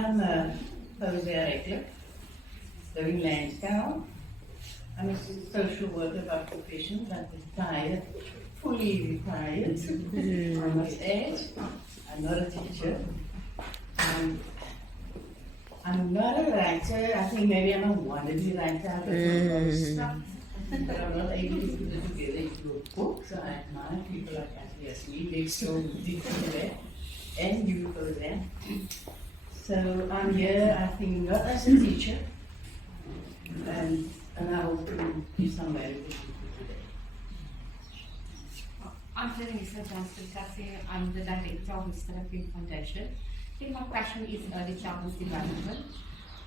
I'm Jose Reckless, living in Lansdowne. I'm a social worker by profession, but retired, fully retired, I must add. I'm not a teacher. I'm not a writer. I think maybe I'm a wannabe writer. I've written a lot of stuff, but I'm not able to put it together into a book. So I admire people like Ashley, they're so deep into that, and you for that. So I'm here, I think, not as a teacher, and I hope to give some value to people today. I'm Teresa Johnson-Cassie. I'm the director of the Therapy Foundation. I think my passion is early childhood development,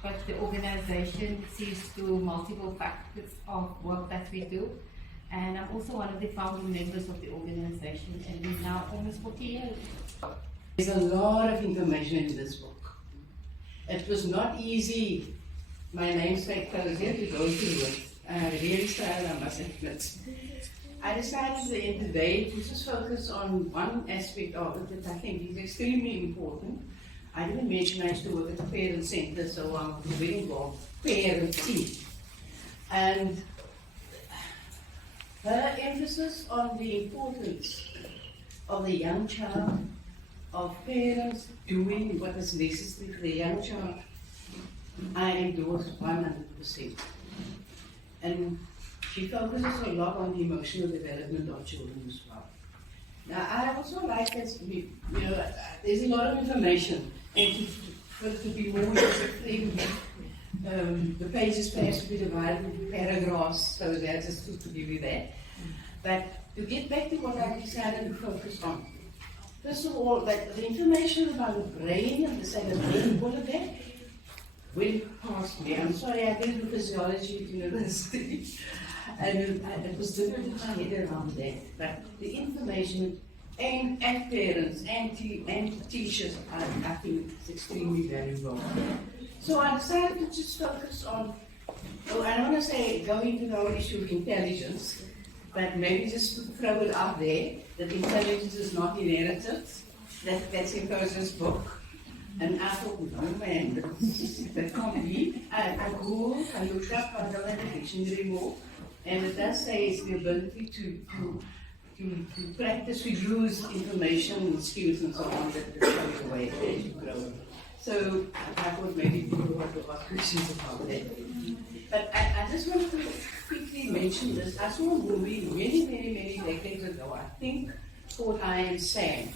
but the organization sees to multiple facets of work that we do. And I'm also one of the founding members of the organization, and we're now almost 40 years. There's a lot of information in this book. It was not easy, my namesake Fausia, to go through it. I really started, I must admit. I decided at the end of the day to just focus on one aspect of it that I think is extremely important. I didn't mention I used to work at the parent center, so I'm very involved, parenting. And her emphasis on the importance of the young child, of parents doing what is necessary for the young child, I endorse 100%. And she focuses a lot on the emotional development of children as well. Now, I also like that there's a lot of information, and for it to be more user-friendly, the pages perhaps to be divided into paragraphs, so that's just to give you that. But to get back to what I decided to focus on, first of all, that the information about the brain and the side of the brain, all of that, went past me. I'm sorry, I didn't do physiology at university, and it was difficult to get around that. But the information and parents and teachers, I think it's extremely valuable. So I decided to just focus on, I don't want to say go into the whole issue of intelligence, but maybe just to throw it out there, that intelligence is not inherited. That's in Fausia's book. And I thought, no man, that can't be. I Googled, I looked up, I don't have a dictionary more, and it does say it's the ability to practice, we lose information and skills and so on that comes away as you grow. So I thought maybe people want to ask questions about that. But I just wanted to quickly mention this. I saw a movie many decades ago, I think, called I Am Sam.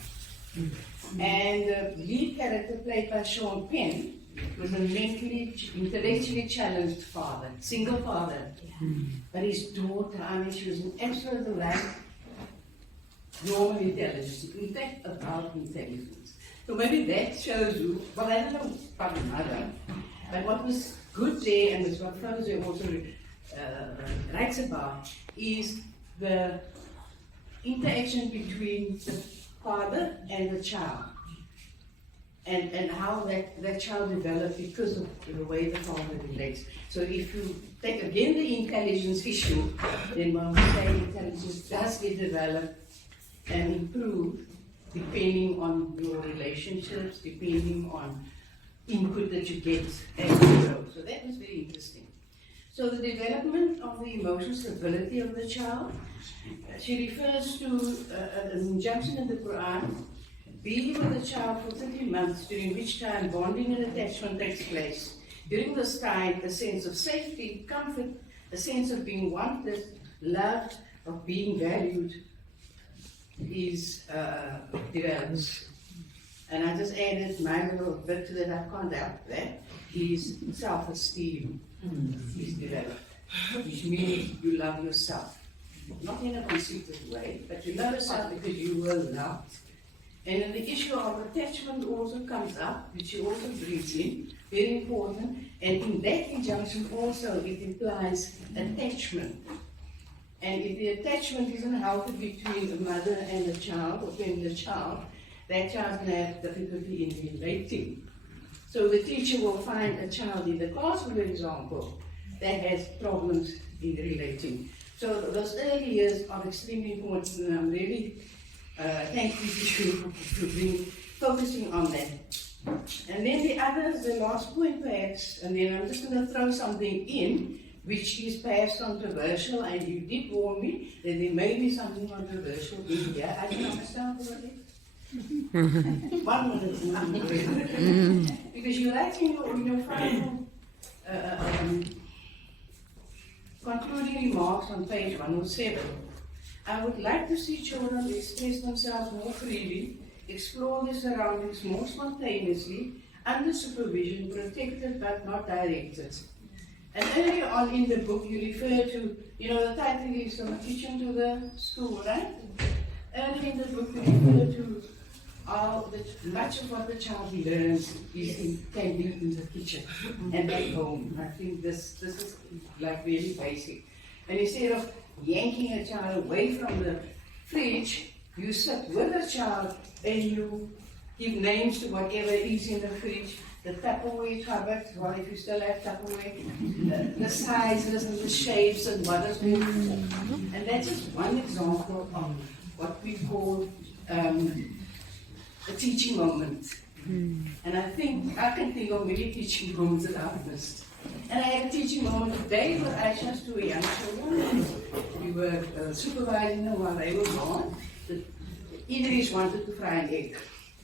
And the lead character, played by Sean Penn, was a intellectually challenged father, single father. But his daughter, she was an absolute delight, normal intelligence, in fact, about intelligence. So maybe that shows you, well, I don't know about the mother, but what was good there, and it's what Fausia also writes about, is the interaction between the father and the child, and how that child developed because of the way the father relates. So if you take again the intelligence issue, then one would say intelligence does get developed and improved depending on your relationships, depending on input that you get as you grow. So that was very interesting. So the development of the emotional stability of the child, she refers to an injunction in the Quran: be with the child for 13 months, during which time bonding and attachment takes place. During this time, a sense of safety, comfort, a sense of being wanted, loved, of being valued is developed. And I just added my little bit to that, I can't help that, is self-esteem is developed, which means you love yourself. Not in a conceited way, but you love yourself because you were loved. And then the issue of attachment also comes up, which you also brings in, very important. And in that injunction also it implies attachment. And if the attachment isn't healthy between the mother and the child, or between the child, that child can have difficulty in relating. So the teacher will find a child in the class, for example, that has problems in relating. So those early years are extremely important, and I'm really thankful to you for focusing on that. And then the last point perhaps, and then I'm just going to throw something in, which is perhaps controversial, and you did warn me that there may be something controversial in here. I don't understand what it is. 1 minute. Because you write in your final concluding remarks on page 107. I would like to see children express themselves more freely, explore their surroundings more spontaneously, under supervision, protected but not directed. And earlier on in the book you refer to, the title is From the Kitchen to the School, right? Earlier in the book you refer to how much of what the child learns is in tending in the kitchen and at home. I think this is like really basic. And instead of yanking a child away from the fridge, you sit with a child and you give names to whatever is in the fridge, the Tupperware cupboard, well, if you still have Tupperware, the sizes and the shapes and what is being formed. And that's just one example of what we call a teaching moment. And I can think of many teaching moments that I've missed. And I had a teaching moment today with Aisha's 2 young children. We were supervising them while they were gone. Idris wanted to fry an egg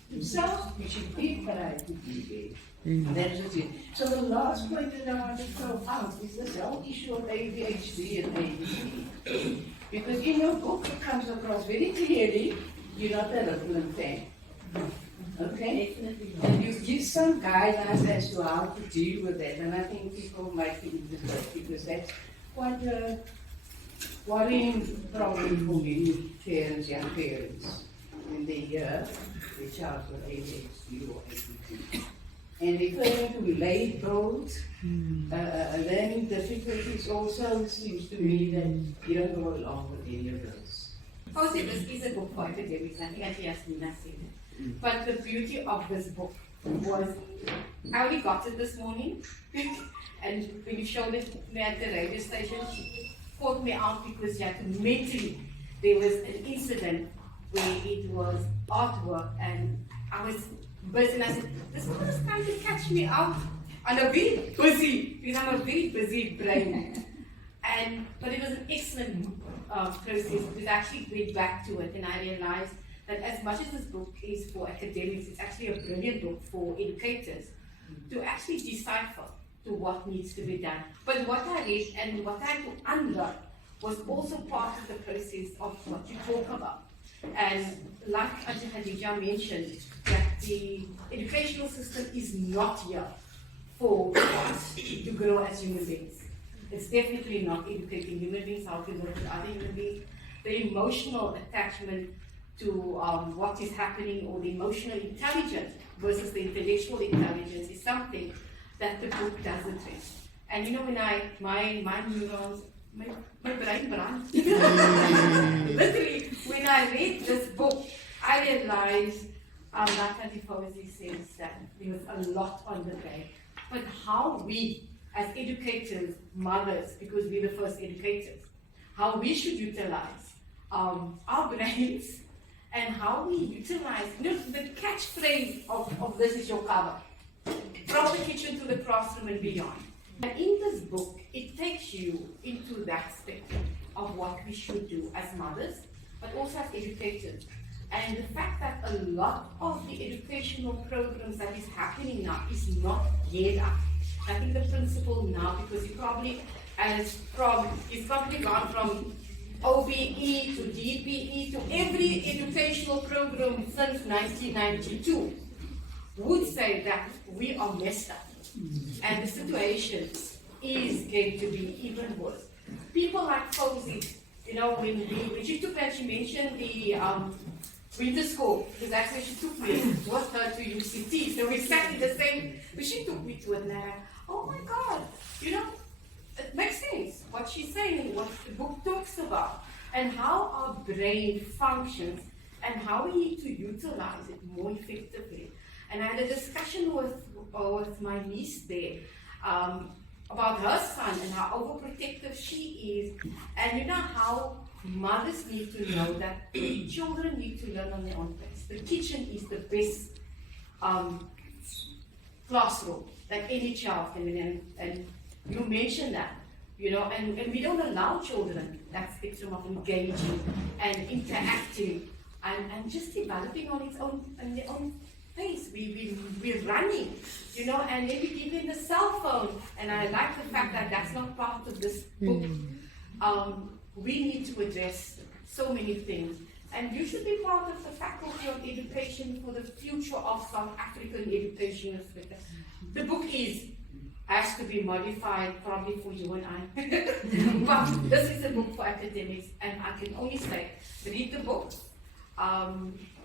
himself, which he did, but I didn't do it. And that was it. So the last point that I want to throw out is this whole issue of ADHD and ADD. Because in your book it comes across very clearly you're not a Ritalin fan. Okay? And you give some guidelines as to how to deal with that, and I think people might think this way, because that's quite a worrying problem for many parents, young parents, when they hear their child with ADHD or ADD. And referring to labeled learning difficulties also seems to me that you don't go along with any of those. Obviously, this is a book for academics. I think Yasmina said it. But the beauty of this book was, I only got it this morning, and when you showed it to me at the radio station, she called me out because she had to mentally, there was an incident where it was artwork, and I was busy, and I said, this one is trying to catch me out. And I'm very busy, because I'm a very busy brain. But it was an excellent process, because I actually went back to it and I realized that as much as this book is for academics, it's actually a brilliant book for educators to actually decipher to what needs to be done. But what I read and what I had to unlearn was also part of the process of what you talk about. And like Auntie Khadija mentioned, that the educational system is not here for us to grow as human beings. It's definitely not educating human beings how to work with other human beings. The emotional attachment to what is happening, or the emotional intelligence versus the intellectual intelligence, is something that the book doesn't address. And when my neurons, my brain brand. Literally, when I read this book, I realized, like Auntie Fawzi says, that there was a lot on the brain. But how we, as educators, mothers, because we're the first educators, how we should utilize our brains, and how we utilize, the catchphrase of this is your cover, from the kitchen to the classroom and beyond. And in this book, it takes you into that spectrum of what we should do as mothers, but also as educators. And the fact that a lot of the educational programs that is happening now is not geared up. I think the principal now, because he probably he's probably gone from OBE to DPE to every educational program since 1992, would say that we are messed up. And the situation is going to be even worse. People like Fawzi, when she took that, she mentioned the winter school, because that's where she took me with her to UCT. So we sat in the same, but she took me to it, and I went, oh my God, it makes sense what she's saying, what the book talks about, and how our brain functions, and how we need to utilize it more effectively. And I had a discussion with my niece there about her son and how overprotective she is, and how mothers need to know that children need to learn on their own pace. The kitchen is the best classroom, like any child can be, and you mentioned that, you know, and we don't allow children that spectrum of engaging and interacting and just developing on their own pace. We're running, you know, and then we give them the cell phone, and I like the fact that that's not part of this book. We need to address so many things, and you should be part of the Faculty of Education for the future of South African education. The book has to be modified probably for you and I, but this is a book for academics, and I can only say, read the book.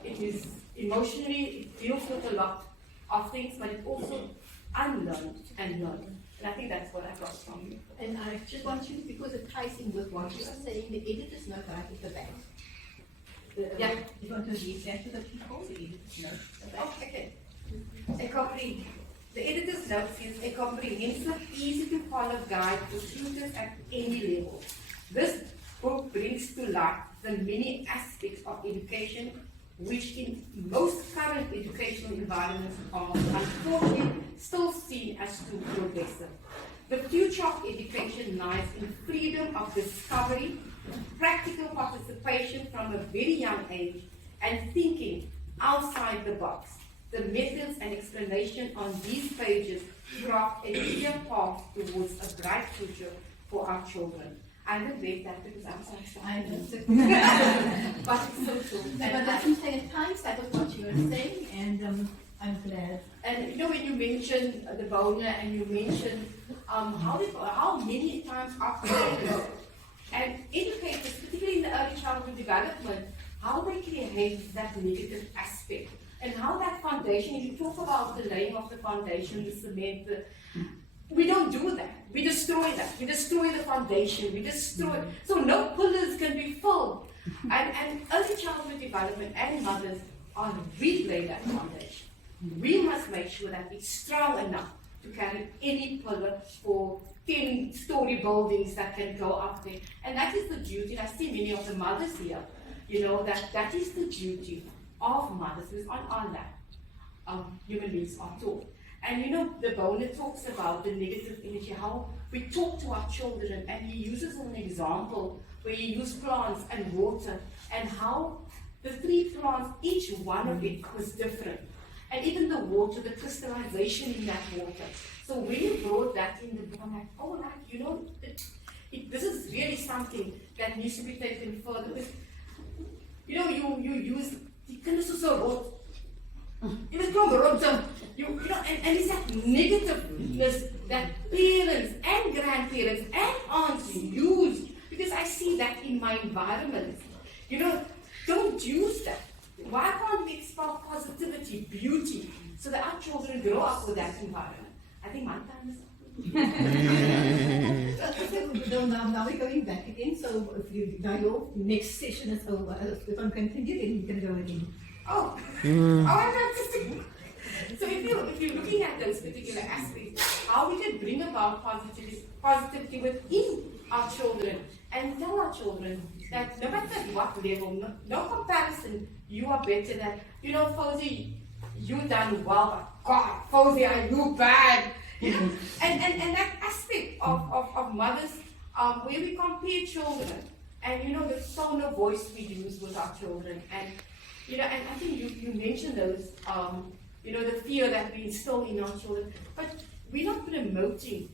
It is emotionally, it deals with a lot of things, but it also unlearned and learned. And I think that's what I got from you. And I just want you, because it ties in with what you are saying, the editor's note right at the back. Yeah. You want to read that to the people, the editor's note at the back? Okay. The editor's note says a comprehensive, easy to follow guide for students at any level. This book brings to light the many aspects of education which in most current educational environments are unfortunately still seen as too progressive. The future of education lies in freedom of discovery, practical participation from a very young age, and thinking outside the box. The methods and explanation on these pages craft a clear path towards a bright future for our children. I haven't read that because I'm so I excited. know. But it's so true. But that's something at times, that was what you were saying, and I'm glad. And you know, when you mentioned the boner and you mentioned how many times our parents and educators, particularly in the early childhood development, how they create that negative aspect and how that foundation, if you talk about the laying of the foundation, the cement, we don't do that. We destroy that. We destroy the foundation. We destroy. So no pillars can be filled. And early childhood development and mothers are relay that foundation. We must make sure that it's strong enough to carry any pillar for 10-story buildings that can go up there. And that is the duty. I see many of the mothers here, you know, that is the duty of mothers who's on our lap. Human beings are taught. And you know, the Boner talks about the negative energy, how we talk to our children, and he uses an example where he used plants and water, and how the 3 plants, each one of it was different. And even the water, the crystallization in that water. So when you brought that in the book, I'm like, oh, like, you know, this is really something that needs to be taken further. Because, you know, you use the kinders is so rot. You know, and it's that negativeness that parents and grandparents and aunts use, because I see that in my environment. You know, don't use that. Why can't we expel positivity, beauty, so that our children grow up with that environment? I think my time is So now we're going back again. So now your next session is over. If I'm continue, then you can go again. Oh, I'm not just. So if you're looking at those particular aspects, how we can bring about positivity within our children, and tell our children that no matter what level, no comparison, you are better than, you know, Fauzi, you done well, but God, Fauzi, I do bad. You know? And that aspect of mothers, where we compare children, and you know, the tone of voice we use with our children, and you know, and I think you mentioned those, you know, the fear that we instill in our children, but we're not promoting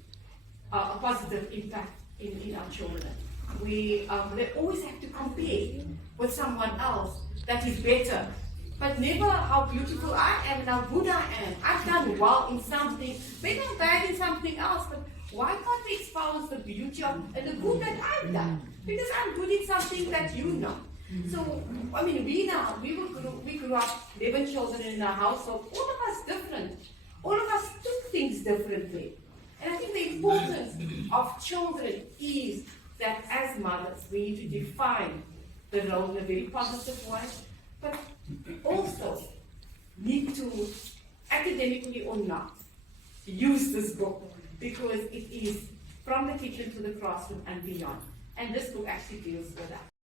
a positive impact in our children. They always have to compare with someone else that is better, but never how beautiful I am and how good I am. I've done well in something, maybe I'm bad in something else, but why can't we expose the beauty of and the good that I've done? Because I'm good in something that you know. So, I mean, we grew up 11 children in our household, all of us different. All of us took things differently. And I think the importance of children is that as mothers, we need to define the role in a very positive way, but also need to, academically or not, use this book, because it is from the kitchen to the classroom and beyond. And this book actually deals with that.